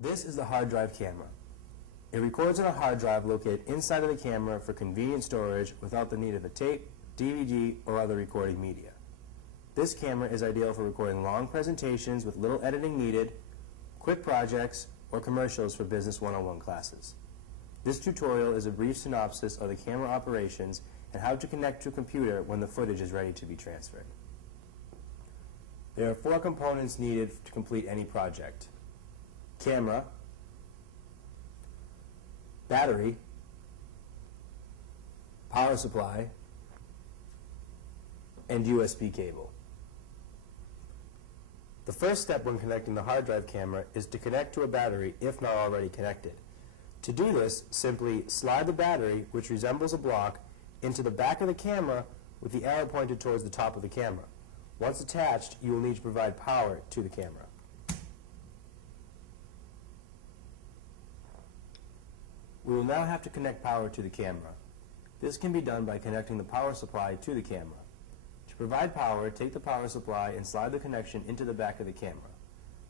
This is the hard drive camera. It records on a hard drive located inside of the camera for convenient storage without the need of a tape, DVD, or other recording media. This camera is ideal for recording long presentations with little editing needed, quick projects, or commercials for business one-on-one classes. This tutorial is a brief synopsis of the camera operations and how to connect to a computer when the footage is ready to be transferred. There are 4 components needed to complete any project: camera, battery, power supply, and USB cable. The first step when connecting the hard drive camera is to connect to a battery if not already connected. To do this, simply slide the battery, which resembles a block, into the back of the camera with the arrow pointed towards the top of the camera. Once attached, you will need to provide power to the camera. We will now have to connect power to the camera. This can be done by connecting the power supply to the camera. To provide power, take the power supply and slide the connection into the back of the camera.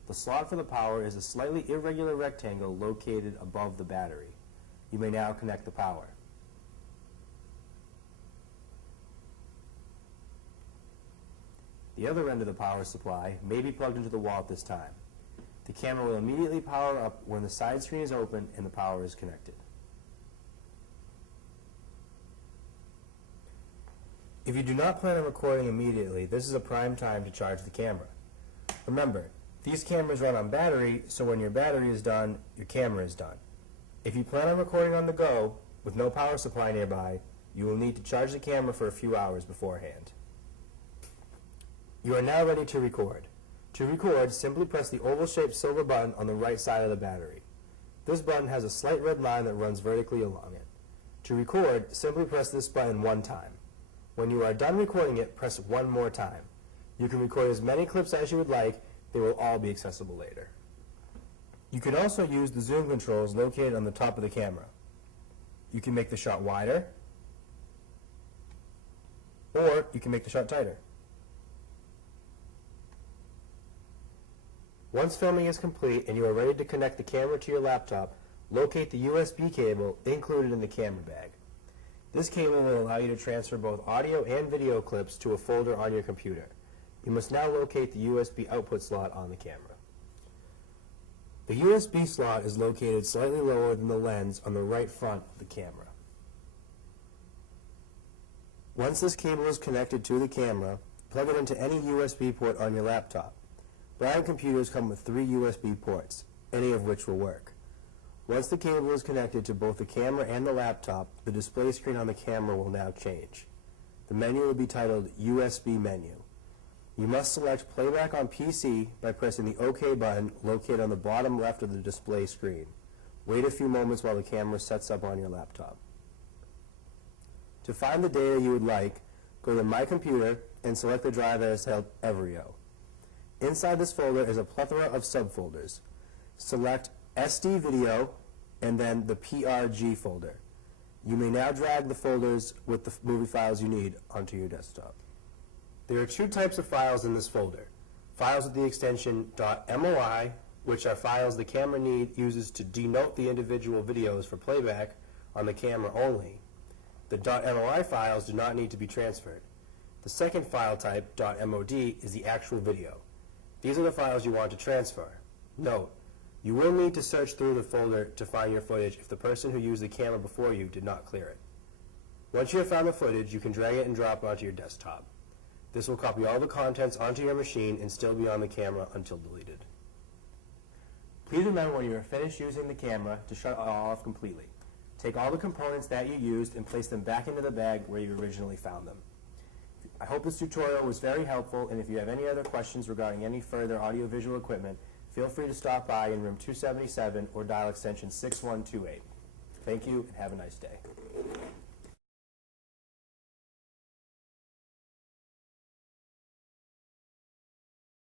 The slot for the power is a slightly irregular rectangle located above the battery. You may now connect the power. The other end of the power supply may be plugged into the wall at this time. The camera will immediately power up when the side screen is open and the power is connected. If you do not plan on recording immediately, this is a prime time to charge the camera. Remember, these cameras run on battery, so when your battery is done, your camera is done. If you plan on recording on the go, with no power supply nearby, you will need to charge the camera for a few hours beforehand. You are now ready to record. To record, simply press the oval-shaped silver button on the right side of the battery. This button has a slight red line that runs vertically along it. To record, simply press this button one time. When you are done recording it, press one more time. You can record as many clips as you would like. They will all be accessible later. You can also use the zoom controls located on the top of the camera. You can make the shot wider, or you can make the shot tighter. Once filming is complete and you are ready to connect the camera to your laptop, locate the USB cable included in the camera bag. This cable will allow you to transfer both audio and video clips to a folder on your computer. You must now locate the USB output slot on the camera. The USB slot is located slightly lower than the lens on the right front of the camera. Once this cable is connected to the camera, plug it into any USB port on your laptop. Brand computers come with 3 USB ports, any of which will work. Once the cable is connected to both the camera and the laptop, the display screen on the camera will now change. The menu will be titled USB Menu. You must select Playback on PC by pressing the OK button located on the bottom left of the display screen. Wait a few moments while the camera sets up on your laptop. To find the data you would like, go to My Computer and select the drive as Everio. Inside this folder is a plethora of subfolders. Select SD Video and then the PRG folder. You may now drag the folders with the movie files you need onto your desktop. There are 2 types of files in this folder. Files with the extension .moi, which are files the camera uses to denote the individual videos for playback on the camera only. The .moi files do not need to be transferred. The second file type, .mod, is the actual video. These are the files you want to transfer. Note, you will need to search through the folder to find your footage if the person who used the camera before you did not clear it. Once you have found the footage, you can drag it and drop it onto your desktop. This will copy all the contents onto your machine and still be on the camera until deleted. Please remember when you are finished using the camera to shut it all off completely. Take all the components that you used and place them back into the bag where you originally found them. I hope this tutorial was very helpful, and if you have any other questions regarding any further audiovisual equipment, feel free to stop by in room 277 or dial extension 6128. Thank you and have a nice day.